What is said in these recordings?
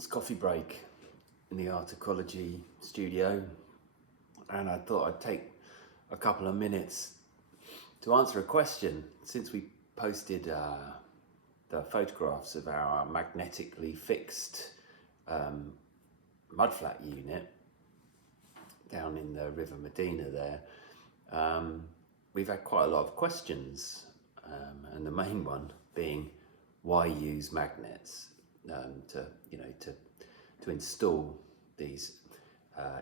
It's coffee break in the Art Ecology studio, and I thought I'd take a couple of minutes to answer a question. Since we posted the photographs of our magnetically fixed mudflat unit down in the River Medina there, we've had quite a lot of questions, and the main one being why use magnets to install these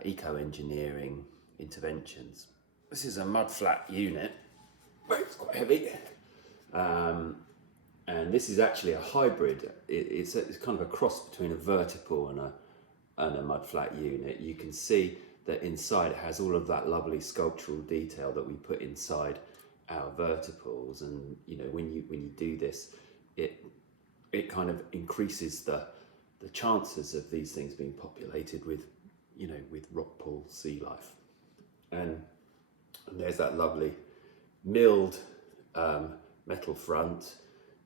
eco-engineering interventions. This is a mudflat unit, but it's quite heavy, and this is actually a hybrid. It's kind of a cross between a vertical and a mudflat unit. You can see that inside it has all of that lovely sculptural detail that we put inside our verticals, and when you do this, it kind of increases the chances of these things being populated with rock pool sea life. And there's that lovely milled metal front.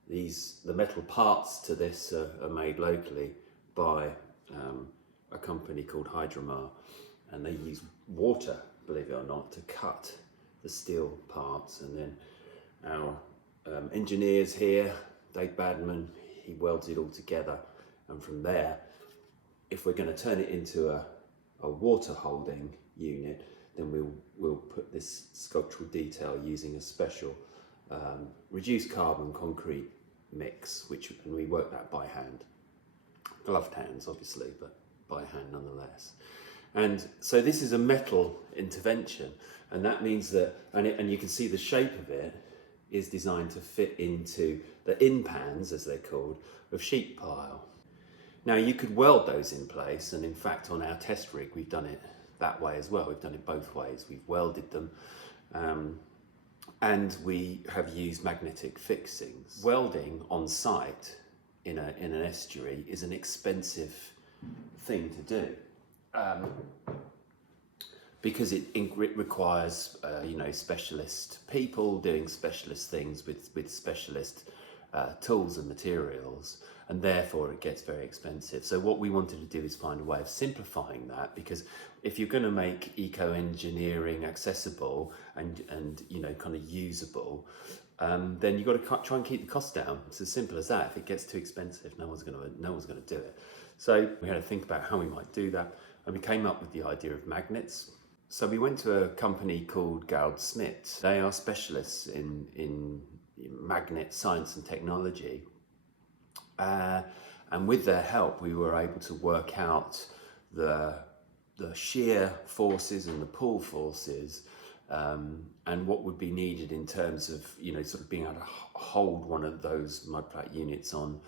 The metal parts to this are made locally by a company called Hydromar, and they use water, believe it or not, to cut the steel parts. And then our engineers here, Dave Badman, he welds it all together, and from there, if we're going to turn it into a water holding unit, then we'll put this sculptural detail using a special reduced carbon concrete mix, and we work that by hand, gloved hands obviously, but by hand nonetheless. And so this is a metal intervention, and that means that, and you can see the shape of it is designed to fit into the in-pans, as they're called, of sheet pile. Now you could weld those in place, and in fact on our test rig we've done it that way as well. We've done it both ways. We've welded them, and we have used magnetic fixings. Welding on site in an estuary is an expensive thing to do, because it requires specialist people doing specialist things with specialist tools and materials, and therefore it gets very expensive. So what we wanted to do is find a way of simplifying that, because if you're going to make eco-engineering accessible and kind of usable, then you've got to try and keep the costs down. It's as simple as that. If it gets too expensive, no one's going to do it. So we had to think about how we might do that, and we came up with the idea of magnets. So we went to a company called Goldsmiths. They are specialists in magnet science and technology, and with their help we were able to work out the shear forces and the pull forces, and what would be needed in terms of sort of being able to hold one of those mudflat units on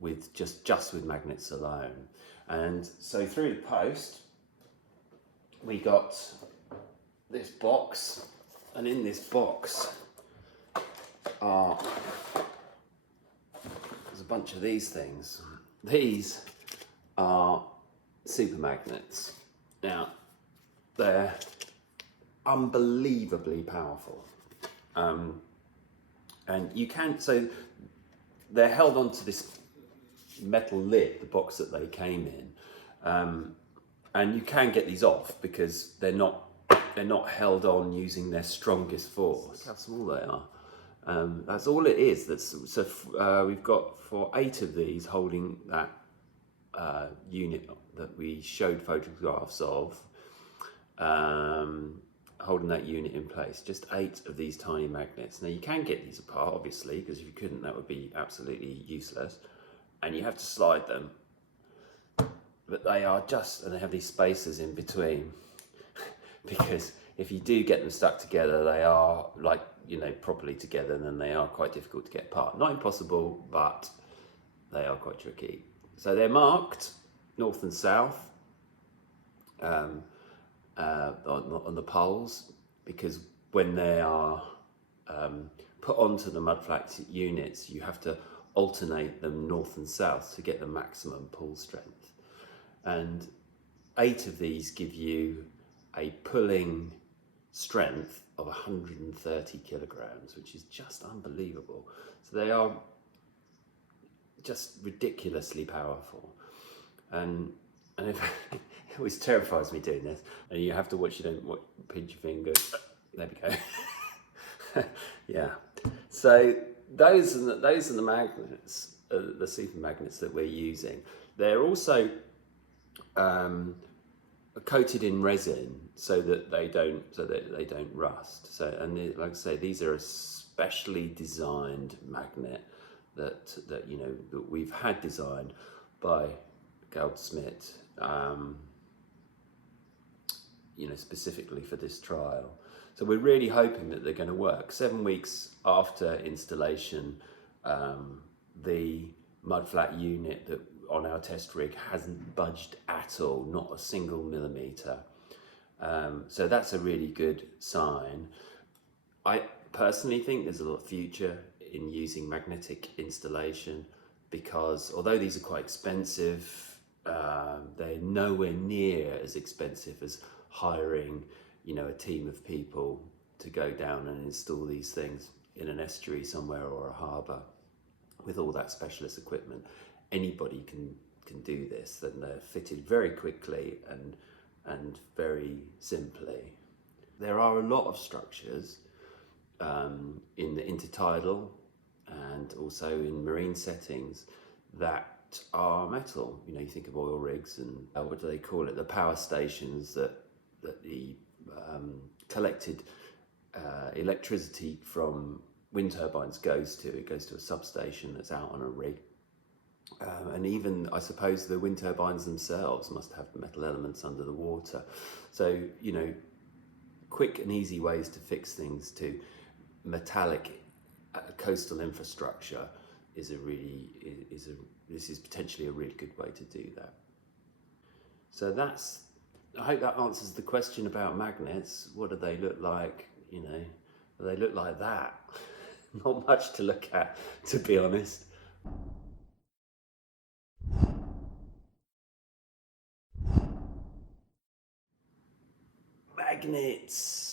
with just with magnets alone. And so through the post we got this box, and in this box there's a bunch of these things. These are super magnets. Now they're unbelievably powerful, and so they're held onto this metal lid, the box that they came in, and you can get these off because they're not held on using their strongest force. Look how small they are. That's all it is. We've got for 8 of these holding that unit that we showed photographs of, holding that unit in place. Just 8 of these tiny magnets. Now you can get these apart, obviously, because if you couldn't, that would be absolutely useless, and you have to slide them. But they are and they have these spaces in between, because if you do get them stuck together, they are properly together, and then they are quite difficult to get apart. Not impossible, but they are quite tricky. So they're marked north and south on the poles, because when they are put onto the mudflat units, you have to alternate them north and south to get the maximum pull strength. And 8 of these give you a pulling strength of 130 kilograms, which is just unbelievable. So they are just ridiculously powerful. and if, it always terrifies me doing this. And you have to watch, you don't pinch your fingers. There we go. Yeah. So those are the magnets, the super magnets that we're using. They're also coated in resin so that they don't rust. So, and like I say, these are a specially designed magnet that that we've had designed by Goldsmith, specifically for this trial. So we're really hoping that they're going to work. 7 weeks after installation, the mud flat unit that on our test rig hasn't budged at all, not a single millimetre. So that's a really good sign. I personally think there's a lot of future in using magnetic installation, because although these are quite expensive, they're nowhere near as expensive as hiring a team of people to go down and install these things in an estuary somewhere or a harbour with all that specialist equipment. Anybody can do this, and they're fitted very quickly and very simply. There are a lot of structures in the intertidal and also in marine settings that are metal. You think of oil rigs and what do they call it? The power stations that the collected electricity from wind turbines goes to. It goes to a substation that's out on a rig. And even, I suppose, the wind turbines themselves must have metal elements under the water. So, quick and easy ways to fix things to metallic coastal infrastructure this is potentially a really good way to do that. So I hope that answers the question about magnets. What do they look like? Do they look like that? Not much to look at, to be honest. Magnets.